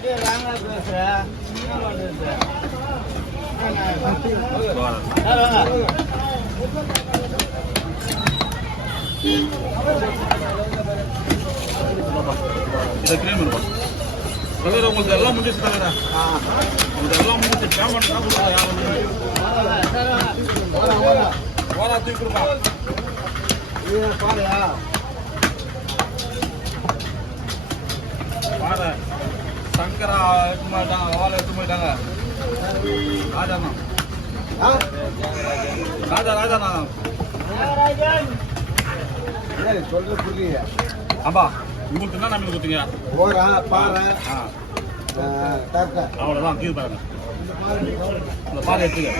இதை கிளீன் பண்ணுவோம். தலைவர் உங்களுக்கு எல்லாம் முடிச்சு தலைவரா, உங்களுக்கு எல்லாம் முடிச்சு பேமெண்ட் தான் கொடுப்பா. ஓரா தூக்கி கொடுப்பா. பாரு சங்கரா எடுத்து போயிட்டாங்க, ஓலை எடுத்து போயிட்டாங்க. ராஜாண்ணா ராஜாண்ணா சொல்ற புரிய ஆமா உங்களுக்கு என்ன நம்பி கொடுத்தீங்க? ஓரா பாறை அவ்வளோதான். கீழ் பாருங்க, இந்த பாறை எடுத்துக்க.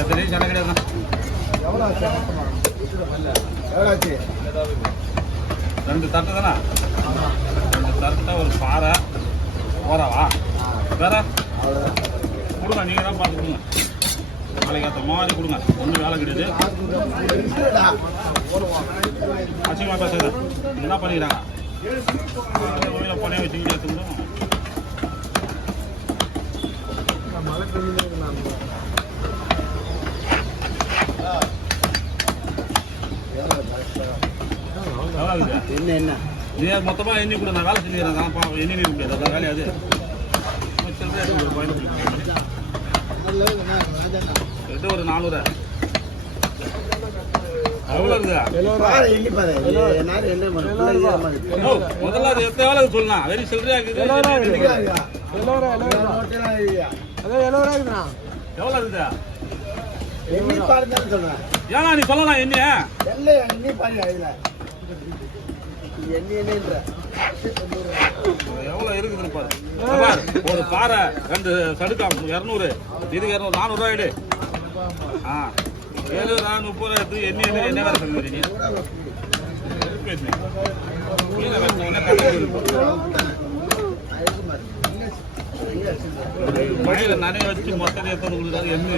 எத்தனையும் சென்னை கிடையாது. ரெண்டு தட்டு தானே, ரெண்டு தட்டு ஒரு பாறை ஓராவா வேற கொடுங்க. நீங்கள் தான் பார்த்து கொடுங்க, நாளைக்கு அந்த மாதிரி கொடுங்க. ஒன்றும் வேலை கிடையாது. அசிங்கமாக பேசுறது என்ன பண்ணிக்கிறாங்க? பணைய வச்சு எடுத்துக்கணும். என்ன என்ன நீ மொத்தமாக எண்ணி கூட நான் வேலை செஞ்சுக்கிறேன். எண்ணி முடியாது, அதான் வேலையாது. ஒரு 400 எவ்வளோ இருக்குதா? முதல்ல அது எத்தனை வேலை சொல்லலாம். வெறி சில்லறையா இருக்குது. எவ்வளோ இருக்குதா? ஏன்னா நீ சொல்லலாம் என்ன எவ்வளோ இருக்குதுன்னு பாரு. ஒரு பாறை ரெண்டு சடுக்கா 200, இது 200, 400 ரூபாய்டு. 7 ரூபா 30 ரூபா எடுத்து என்ன வேலை சொல்லுங்க? மழையில நிறைய வச்சு மொத்த நேரத்தோடு என்ன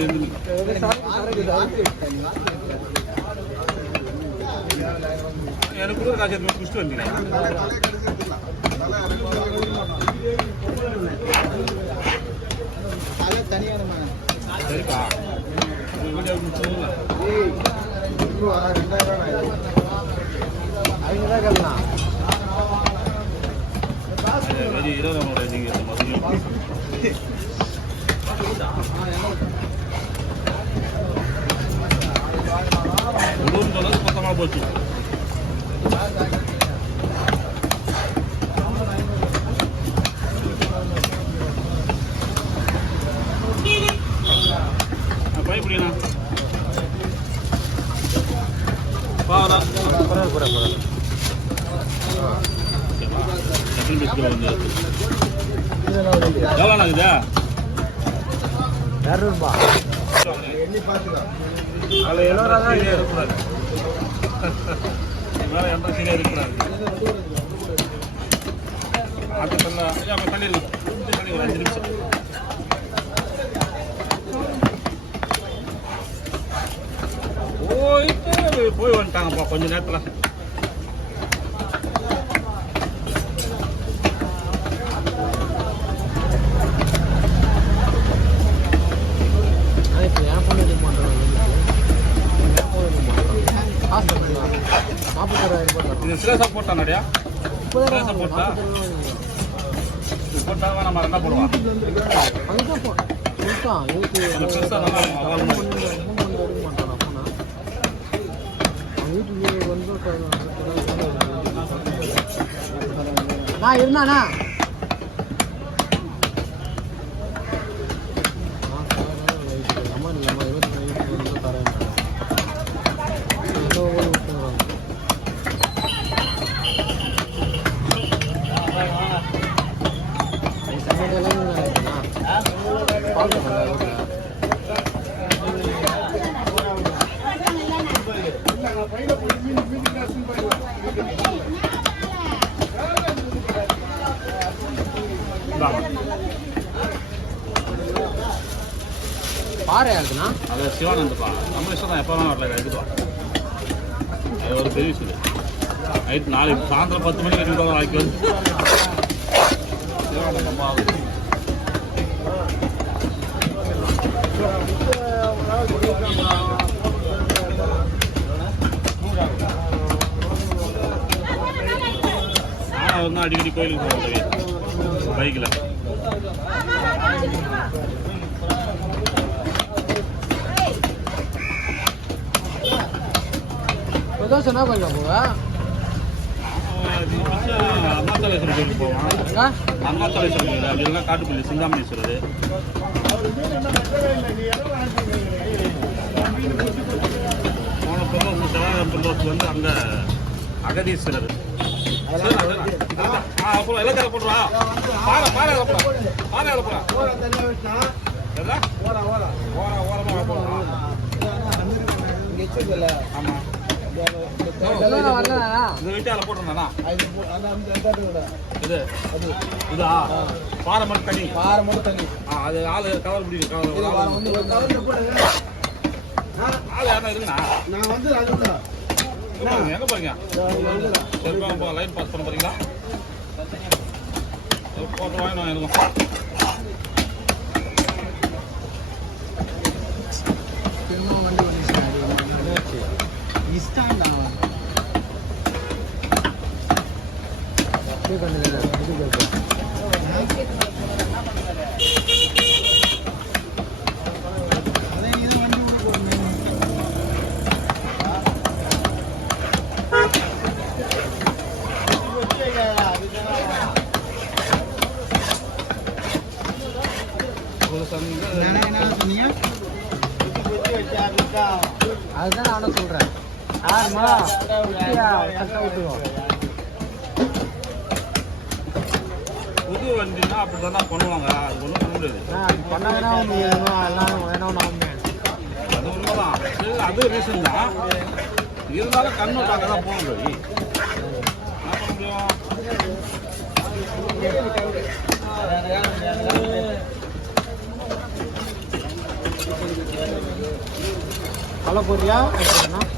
எனக்கு கூட காசு குடிச்சிட்டு வந்தீங்க. சரிப்பா வீடியோ முடிச்சுங்களா? வெரி 20 நீங்கள் மதியம் மொத்தமாக போச்சு. பயப்படியா பாவரா எவ்வளோ நாக்குதா? 200 அதில் 70 இருக்கக்கூடாது. வேறு எந்த சீனியாக இருக்கக்கூடாது. அது தண்ணி இருக்கு, ஒரு 5 நிமிஷம். போய் வந்துட்டாங்கப்பா கொஞ்ச நேரத்தில். இது சிலேசா போட்டா நடியா? சிலேசா போட்டா போட்டாங்க. நம்ம என்ன போடுவோம்? நான் இருந்தானா பாரு இருக்குண்ணா. அது சிவானந்தப்பா, நம்ம இஷ்டம் தான். எப்போ வேணால் வரல, எடுத்துக்கலாம். அது ஒரு பெரிய விஷயம். நைட் நாளைக்கு சாயந்தரம் 10 மணிக்கு கட்டி விட வாங்கி வந்து நம்ம ஆகுது. நான் வந்து அடிக்கடி கோயிலுக்கு போவேன் பைக்கில். என்ன கோயிலுக்கு போவேன்? அருணாச்சலேஸ்வரர் கோயிலுக்கு போவான். அருணாச்சலேஸ்வரர் கோயில் அப்படி இல்லைன்னா காட்டுப்பள்ளி சிந்தாமணீஸ்வரர். போன பிரதோஷம் செவ்வாய் பிரதோஷம் வந்து அங்கே அகதீஸ்வரர். அப்புறம் எல்லாத்தையும் போடுறா. பாறை பாறை போடுறா. பாறை போடுறா. ஓரமாக போடுறான். ஆமாம் இந்த வீட்டால போட்டிருந்தானா இது இதா பாறை மட்டும் தண்ணி. அது ஆள் கவர் பிடிக்கும். ஆள் யாரும் இருக்குண்ணா. எங்க போறீங்க? லைன் பாஸ் பண்ண போறீங்களா? போட்டு வாங்கினோம் இருக்கும். அதுதான் நானும் சொல்றேன். புது வண்டினா அப்படித்தானே பண்ணுவாங்க. அது ஒன்றும் பண்ண முடியாது. அது உண்மைதான். அது ரீசன் தான். இருந்தாலும் கண்ணோட்டாங்க தான் போக முடியும். என்ன பண்ண முடியும்? பல பொரியா